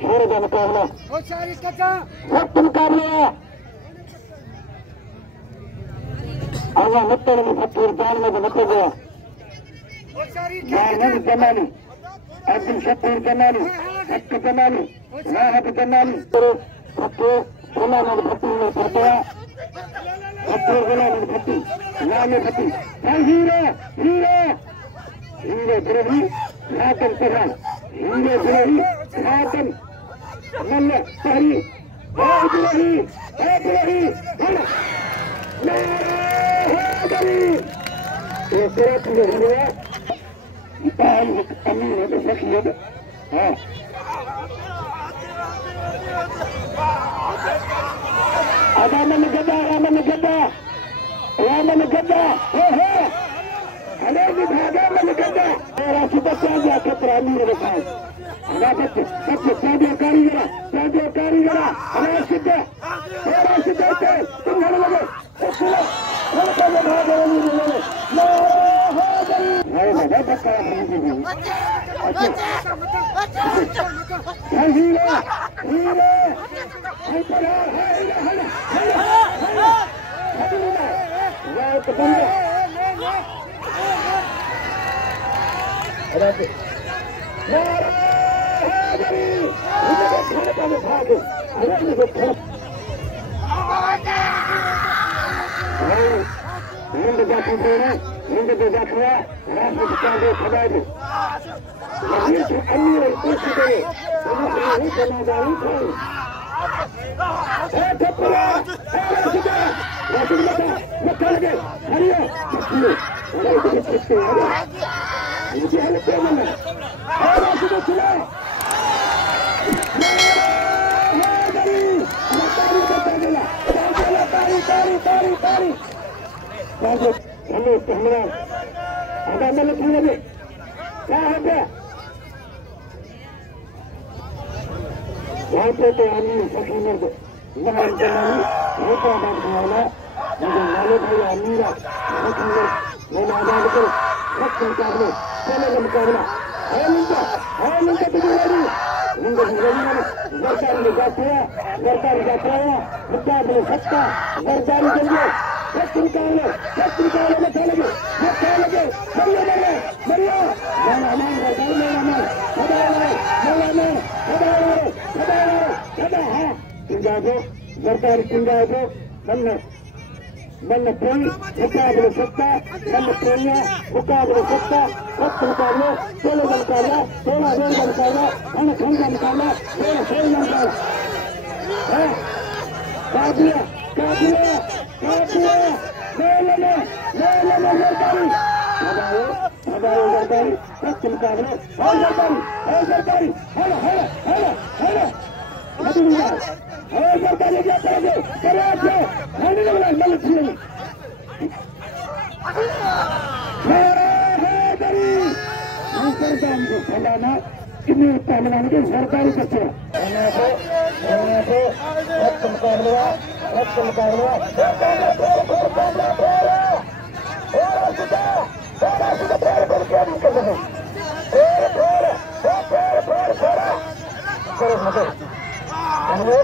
जोर का मुकाबला सख्त मुकाबला अल्लाह मत्तड़ में फतूर जान में मत गया मोहम्मद जमाली अब्दुल शक्कर जमाली हक जमाली राहत जमाली फतूर गुलाम फतूर में फतवा फतूर गुलाम फतूर नाम फतूर हीरो हीरो हीरो ब्रोही खातम पहल हीरो ब्रोही खातम मल्ल पहली ब्रोही ब्रोही ये सिर्फ जो हुआ इतान अमीन है तो शख्सियत हाँ रामन गद्दा हो अरे विभागा मन गद्दा राशिद चांदिया के प्राणी रे खाए राबत सच्चे चांदिया कारीगरा राशिद ते तुम हड़ लगे चलो को भागे लो नहीं नहीं बच्चा हीरो जरदारी कुंडाजो मल्ल कोई मुकाबले सकता मल्ल कोइया मुकाबले सकता वक्त मुकाबले 16 का मुकाबला 16 जोर का मुकाबला खाना खान का मुकाबला 16 का मुकाबला है काबिया ले जरदारी हमारे जरदारी वक्त मुकाबले जरदारी हेलो जरदारी क्या करोगे खाने लगा मल फैलाना कितने पहलवान के सरकारी बच्चे वक्त मुकाबला मेरे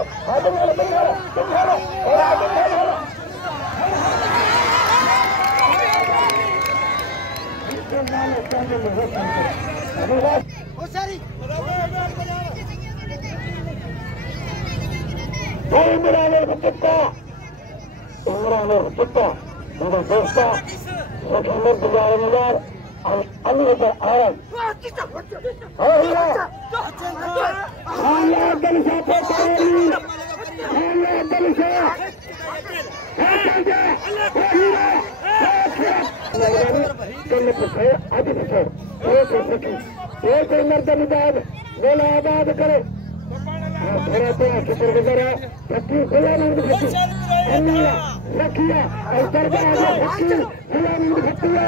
दोस्तों मेला आबाद करे शुक्र गुजार रखिए और दरबार फक्की गुलामी खट्टिया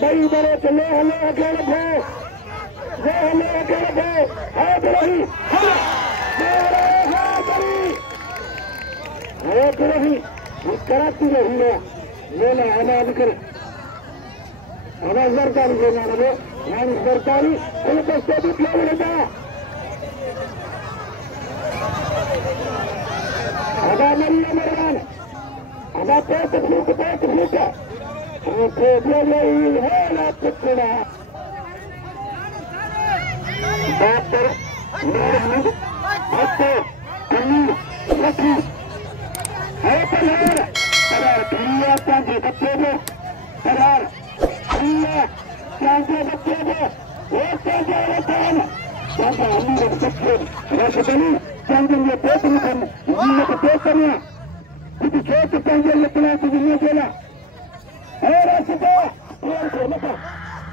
बड़ी बड़े चले हले अकेले थे वो हले अकेले थे है ब्रोही है ब्रोही कराती है हीरो मेला आना निकल आना ज़रदारी के नाम में हम ज़रदारी गुलदस्ते भी प्ले लेता आधा मरिया मरवान आधा पेट फूट नहीं है ना टुकड़ा डॉक्टर मेहरबान हत्ते कमी रखी है करार करार दुनिया चांदे बच्चे को करार दुनिया चांदे बच्चे को वो चांदे रहता है चांदे अमीर बच्चे राशदनी चांदे ये पेट में दुनिया को पेट करना कुछ छोटे चांदे ये प्लान की दुनिया के लिए है राशद प्यार को मत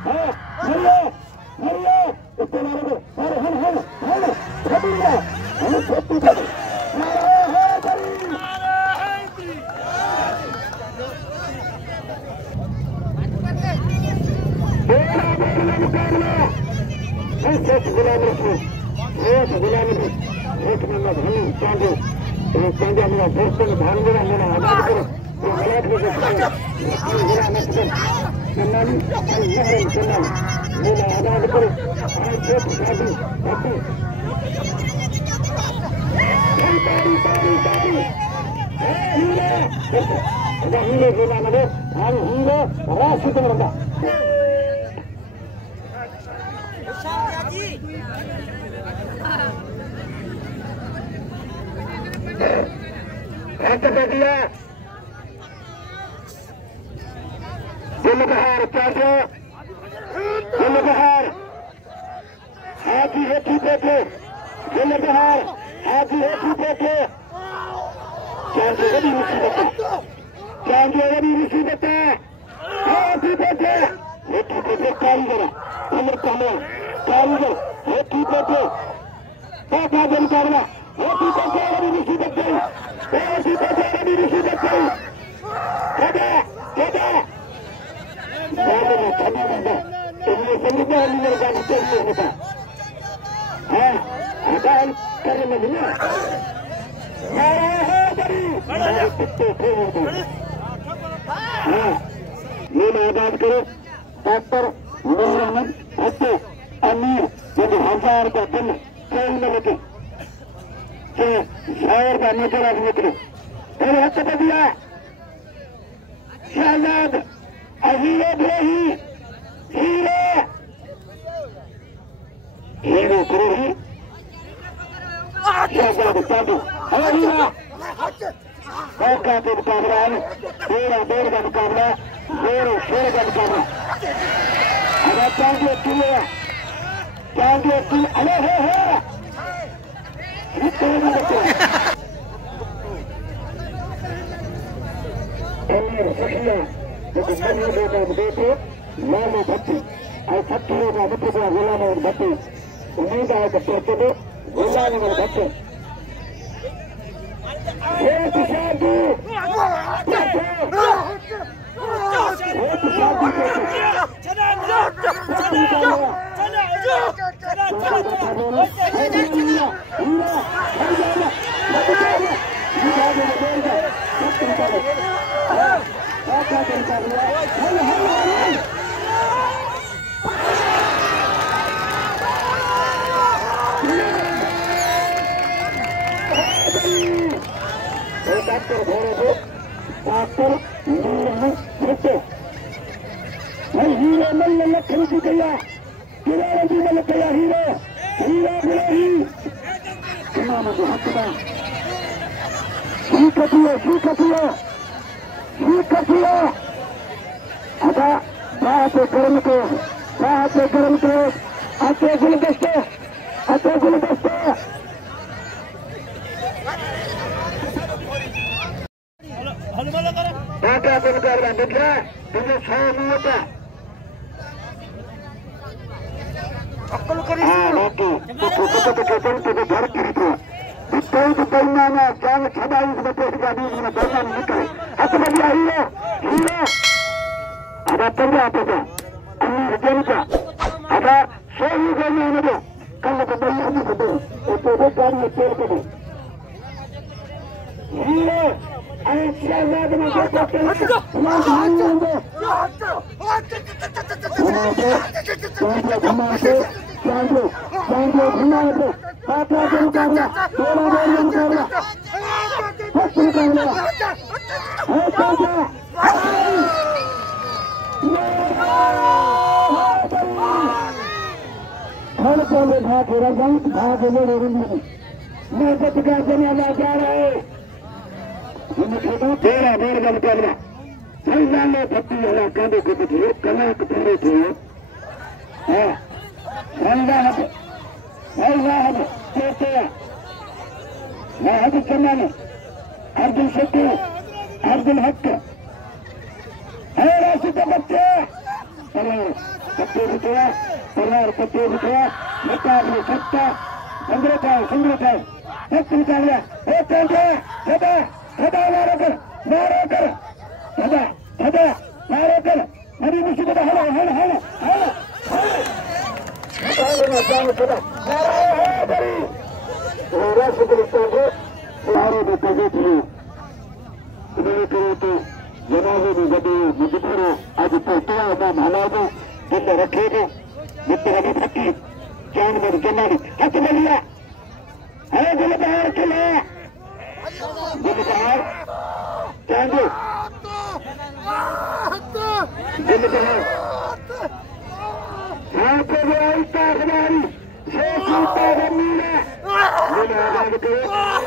हाँ मरियो उसके बारे में अरे खबीरा हम छोटी कर बोला मुकाबला ऐसे गुलाम रखो एक गुलाम एक नंबर धनी चांदे चांदे मेरा दोस्त ने धान मेरा आबाद करो तो मलाखरो के गुलाम मस्जिद सम्मानी महरम सम्मान मेरा आबाद करो और छोटी शादी बाकी तारी हीरो गुलाम दे हम हीरो राशिद बंदा दिया दिलबहार चाचा दिलबहार हाजी होठीपोटो दिलबहार हाजी होठीपोटो चांदे बड़ी मुसीबत है होठीपोटो होठीपोटो कारीगर उम्र कमल कारीगर होठीपोटो पापा का मुकाबला होठीपोटो बड़ी मुसीबत है होठीपोटो बड़ी मुसीबत है दादा इनमें समझना नहीं लगा चाहिए होता हाँ हटाल करने लगे हाँ मेला आबाद करो डॉक्टर मोहम्मद हत्ते अमीर जब 1000 का दिन खेल में लगे शायर का नजर आदमी करो तेरे हत्ते पर दिया शहजाद हीरो ब्रोही हीरो हीरो ब्रोही शहजाद साधु हीरा का मुकाबला है दौड़ का मुकाबला जोर शेर का मुकाबला अगर चांदे अरे है देखो लालो भट्टी और फट्टियों का मतलब गुलाम और भट्टी उम्मीद है कि कहते दो गुलाम और भट्टी हीरो मल्ल लखन की गया जी मल गया हीरो ब्रोही अदा बात गर्म को आते गुलदस्ते हनुमान बाका को मुकाबला निकला तुझे 100 मिनट अक्कल करी हाँ रोटी तो कहते तुझे घर की तो तो कहीं ना चाहे छदा इस बच्चे का भी मेरा बंदा नहीं करे हक बढ़िया हीरो अब पंजा आता था अन्य जन का अब सोही गए ना तो कल को बल्ला नहीं तो तो गाड़ी में पेड़ पे हीरो ऐसा याद में तेरा मेरे का मुकाबला संविधान में 32 इलाकों के कुछ लोग कला कपूरे थे हाँ संविधान कहते हैं मैं हाजी चन्ना अर्जुन शेट्टी अर्जुन हक है राशिद बच्चे परिवार पत्ते बिटवा मेहताब ने सत्ता संग्रह का हक निकाल लिया सदा मारो कर सदा मारो कर हरी मुसीबत जनाजे में गड्ढे मुझे आज पहुंचा होगा महाराज जिले रखेगा जितने बड़ी फटी जानवर जनानी हक बलिया है गुलबहार के लिए गुलबहार चांदी गुलबहार हाँ को भी आइता हमारी शेखीता जमीन है आजाद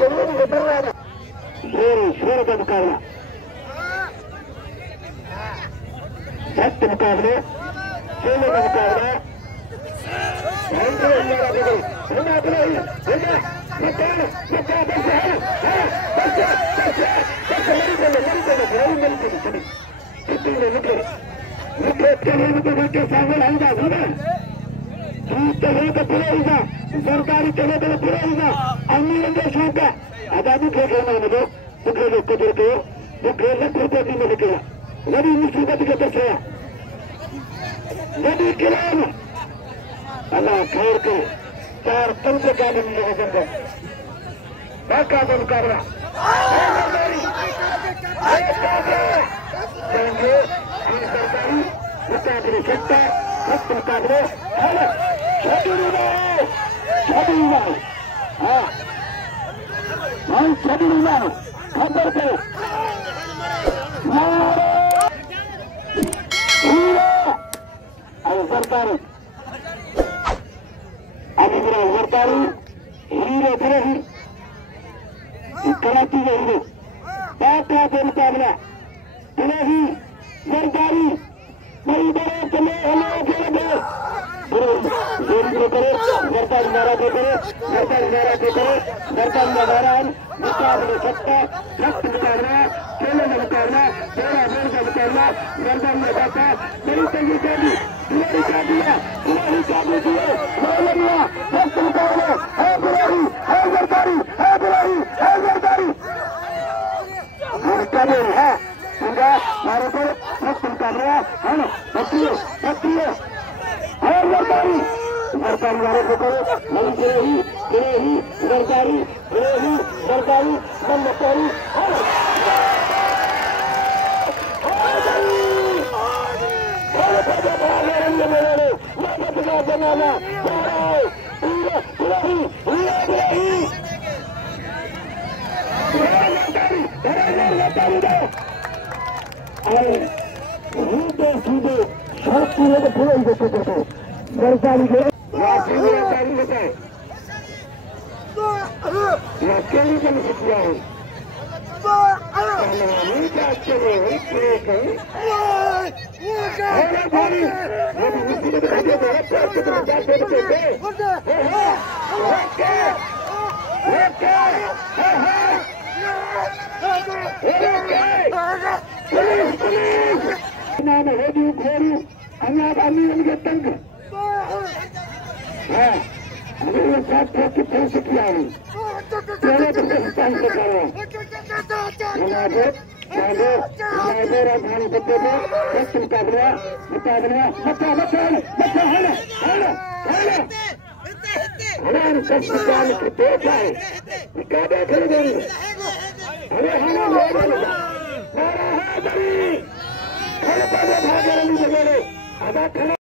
करो जरदारी शेर का मुकाबला सख्त मुकाबले शेर का मुकाबला सरकारी चले तो पूरा अमीर देशों का आजादी के मुझे बुखे कदर के बुखे लख रुपये भी मिल गया बड़ी मुसीबत के दसिया बड़ी किरान अल्लाह खैर के 4 तंग गाने में जंगल बाका बन कर रहा सरकारी मुकाबले सत्ता सख्त मुकाबले हाँ खबर करो सरकारी अभी सरकारी हीरो फिर कराची के हीरो बाका के मुकाबला ही सरकारी कई बड़े चले हमें खेल करे सरकारी नारा के करे सरकारी नजारा मुकाबले सत्ता सख्त मुकाबला खेलों में मुकाबला तेरा मेल का मुकाबला गर्दन में बाका बड़ी तंगी चाबी बुराई चाबी दिए सख्त मुकाबले है बुराई है सरकारी है बुराई है सरकारी मुकाबले है मारे पर सख्त मुकाबला है ना। पक्की है और जरदारी वाले को करो नहीं गिरेही जरदारी बंद करी जनाना सीधे शर्त पूरे को पूरा ही देते जरदारी बताए केली के लिए किया है उनके तंग है की फोर्स किया है राजधानी बच्चे को मुकाबला है